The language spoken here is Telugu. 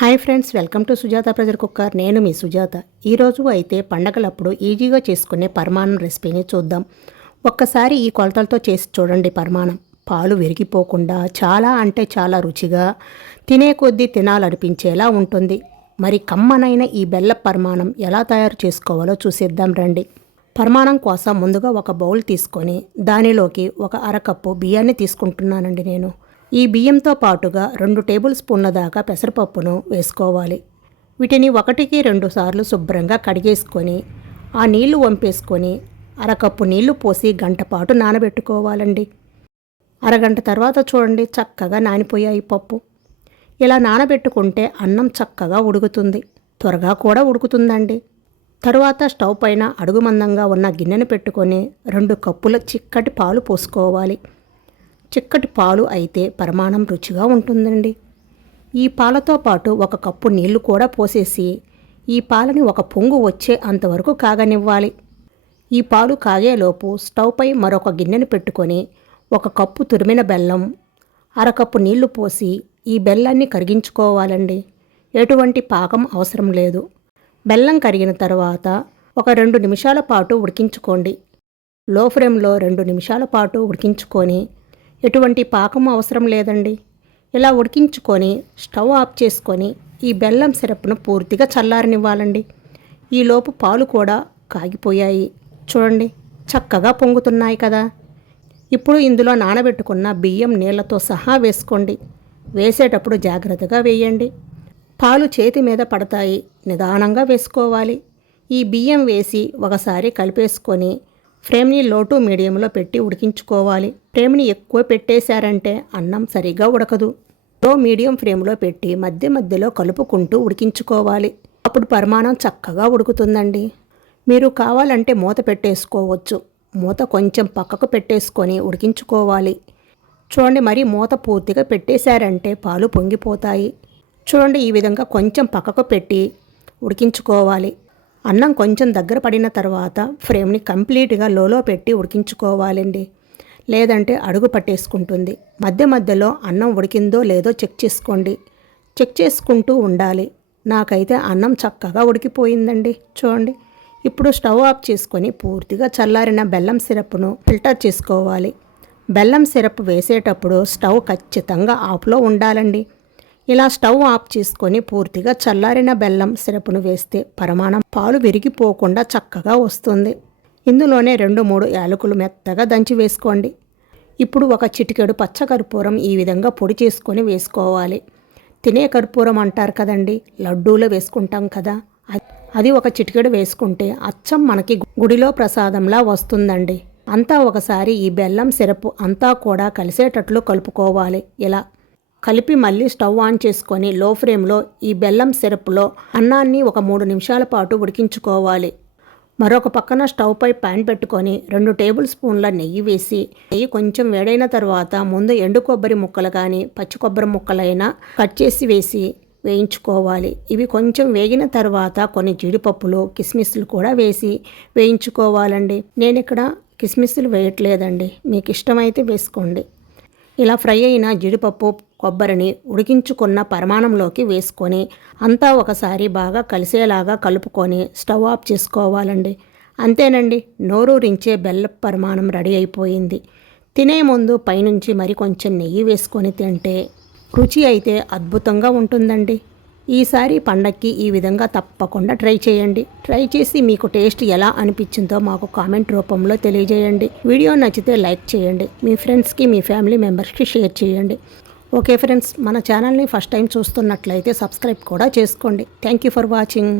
Hi friends welcome to Sujatha pressure cooker. నేను మీ సుజాత. ఈరోజు అయితే పండగలప్పుడు ఈజీగా చేసుకునే పరమాణం రెసిపీని చూద్దాం. ఒక్కసారి ఈ కొలతలతో చేసి చూడండి పరమాణం పాలు విరిగిపోకుండా చాలా అంటే చాలా రుచిగా తినే కొద్దీ తినాలనిపించేలా ఉంటుంది. మరి కమ్మనైన ఈ బెల్ల పరమాణం ఎలా తయారు చేసుకోవాలో చూసేద్దాం రండి. పరమాణం కోసం ముందుగా ఒక బౌల్ తీసుకొని దానిలోకి ఒక అరకప్పు బియ్యాన్ని తీసుకుంటున్నానండి నేను. ఈ బియ్యంతో పాటుగా రెండు టేబుల్ స్పూన్ల దాకా పెసరపప్పును వేసుకోవాలి. వీటిని ఒకటికి రెండు సార్లు శుభ్రంగా కడిగేసుకొని ఆ నీళ్ళు వంపేసుకొని అరకప్పు నీళ్ళు పోసి గంట పాటు నానబెట్టుకోవాలండి. అరగంట తర్వాత చూడండి చక్కగా నానిపోయాయి పప్పు. ఇలా నానబెట్టుకుంటే అన్నం చక్కగా ఉడుకుతుంది. త్వరగా కూడా ఉడుకుతుందండి. తరువాత స్టవ్ పైన అడుగు మందంగా ఉన్న గిన్నెను పెట్టుకొని రెండు కప్పుల చిక్కటి పాలు పోసుకోవాలి. చిక్కటి పాలు అయితే పరిమాణం రుచిగా ఉంటుందండి. ఈ పాలతో పాటు ఒక కప్పు నీళ్ళు కూడా పోసేసి ఈ పాలని ఒక పొంగు వచ్చే అంతవరకు కాగనివ్వాలి. ఈ పాలు కాగేలోపు స్టవ్పై మరొక గిన్నెను పెట్టుకొని ఒక కప్పు తురిమిన బెల్లం అరకప్పు నీళ్ళు పోసి ఈ బెల్లాన్ని కరిగించుకోవాలండి. ఎటువంటి పాకం అవసరం లేదు. బెల్లం కరిగిన తర్వాత ఒక రెండు నిమిషాల పాటు ఉడికించుకోండి. లో ఫ్లేమ్లో రెండు నిమిషాల పాటు ఉడికించుకొని ఎటువంటి పాకం అవసరం లేదండి. ఇలా ఉడికించుకొని స్టవ్ ఆఫ్ చేసుకొని ఈ బెల్లం సిరప్ను పూర్తిగా చల్లారనివ్వాలండి. ఈలోపు పాలు కూడా కాగిపోయాయి. చూడండి చక్కగా పొంగుతున్నాయి కదా. ఇప్పుడు ఇందులో నానబెట్టుకున్న బియ్యం నీళ్ళతో సహా వేసుకోండి. వేసేటప్పుడు జాగ్రత్తగా వేయండి. పాలు చేతి మీద పడతాయి. నిదానంగా వేసుకోవాలి. ఈ బియ్యం వేసి ఒకసారి కలిపేసుకొని ఫ్రేమ్ని లోటు మీడియంలో పెట్టి ఉడికించుకోవాలి. ఫ్రేమ్ని ఎక్కువ పెట్టేశారంటే అన్నం సరిగా ఉడకదు. లో మీడియం ఫ్రేమ్లో పెట్టి మధ్య మధ్యలో కలుపుకుంటూ ఉడికించుకోవాలి. అప్పుడు పరిమాణం చక్కగా ఉడుకుతుందండి. మీరు కావాలంటే మూత పెట్టేసుకోవచ్చు. మూత కొంచెం పక్కకు పెట్టేసుకొని ఉడికించుకోవాలి. చూడండి మరి మూత పూర్తిగా పెట్టేశారంటే పాలు పొంగిపోతాయి. చూడండి ఈ విధంగా కొంచెం పక్కకు పెట్టి ఉడికించుకోవాలి. అన్నం కొంచెం దగ్గర పడిన తర్వాత ఫ్రేమ్ని కంప్లీట్గా లోలో పెట్టి ఉడికించుకోవాలండి. లేదంటే అడుగు పట్టేసుకుంటుంది. మధ్య మధ్యలో అన్నం ఉడికిందో లేదో చెక్ చేసుకోండి. చెక్ చేసుకుంటూ ఉండాలి. నాకైతే అన్నం చక్కగా ఉడికిపోయిందండి. చూడండి. ఇప్పుడు స్టవ్ ఆఫ్ చేసుకొని పూర్తిగా చల్లారిన బెల్లం సిరప్ను ఫిల్టర్ చేసుకోవాలి. బెల్లం సిరప్ వేసేటప్పుడు స్టవ్ ఖచ్చితంగా ఆఫ్లో ఉండాలండి. ఇలా స్టవ్ ఆఫ్ చేసుకొని పూర్తిగా చల్లారిన బెల్లం సిరపును వేస్తే పరమాణం పాలు విరిగిపోకుండా చక్కగా వస్తుంది. ఇందులోనే రెండు మూడు యాలకులు మెత్తగా దంచి వేసుకోండి. ఇప్పుడు ఒక చిటికెడు పచ్చ కర్పూరం ఈ విధంగా పొడి చేసుకొని వేసుకోవాలి. తినే కర్పూరం అంటారు కదండి లడ్డూలో వేసుకుంటాం కదా. అది ఒక చిటికెడు వేసుకుంటే అచ్చం మనకి గుడిలో ప్రసాదంలా వస్తుందండి. అంతా ఒకసారి ఈ బెల్లం సిరప్ అంతా కూడా కలిసేటట్లు కలుపుకోవాలి. ఇలా కలిపి మళ్ళీ స్టవ్ ఆన్ చేసుకొని లో ఫ్లేమ్లో ఈ బెల్లం సిరప్లో అన్నాన్ని ఒక మూడు నిమిషాల పాటు ఉడికించుకోవాలి. మరొక పక్కన స్టవ్ పై ప్యాన్ పెట్టుకొని రెండు టేబుల్ స్పూన్ల నెయ్యి వేసి నెయ్యి కొంచెం వేడైన తర్వాత ముందు ఎండు కొబ్బరి ముక్కలు కానీ పచ్చి కొబ్బరి ముక్కలైనా కట్ చేసి వేసి వేయించుకోవాలి. ఇవి కొంచెం వేగిన తర్వాత కొన్ని జీడిపప్పులు కిస్మిస్లు కూడా వేసి వేయించుకోవాలండి. నేను ఇక్కడ కిస్మిస్లు వేయట్లేదండి. మీకు ఇష్టమైతే వేసుకోండి. ఇలా ఫ్రై అయిన జీడిపప్పు కొబ్బరిని ఉడికించుకున్న పరిమాణంలోకి వేసుకొని అంతా ఒకసారి బాగా కలిసేలాగా కలుపుకొని స్టవ్ ఆఫ్ చేసుకోవాలండి. అంతేనండి నోరూరించే బెల్ల పరిమాణం రెడీ అయిపోయింది. తినే ముందు పైనుంచి మరి కొంచెం నెయ్యి వేసుకొని తింటే రుచి అయితే అద్భుతంగా ఉంటుందండి. ఈసారి పండక్కి ఈ విధంగా తప్పకుండా ట్రై చేయండి. ట్రై చేసి మీకు టేస్ట్ ఎలా అనిపించిందో మాకు కామెంట్ రూపంలో తెలియజేయండి. వీడియో నచ్చితే లైక్ చేయండి. మీ ఫ్రెండ్స్కి మీ ఫ్యామిలీ మెంబర్స్కి షేర్ చేయండి. ఓకే ఫ్రెండ్స్ మన ఛానల్ని ఫస్ట్ టైం చూస్తున్నట్లయితే సబ్స్క్రైబ్ కూడా చేసుకోండి. Thank you for watching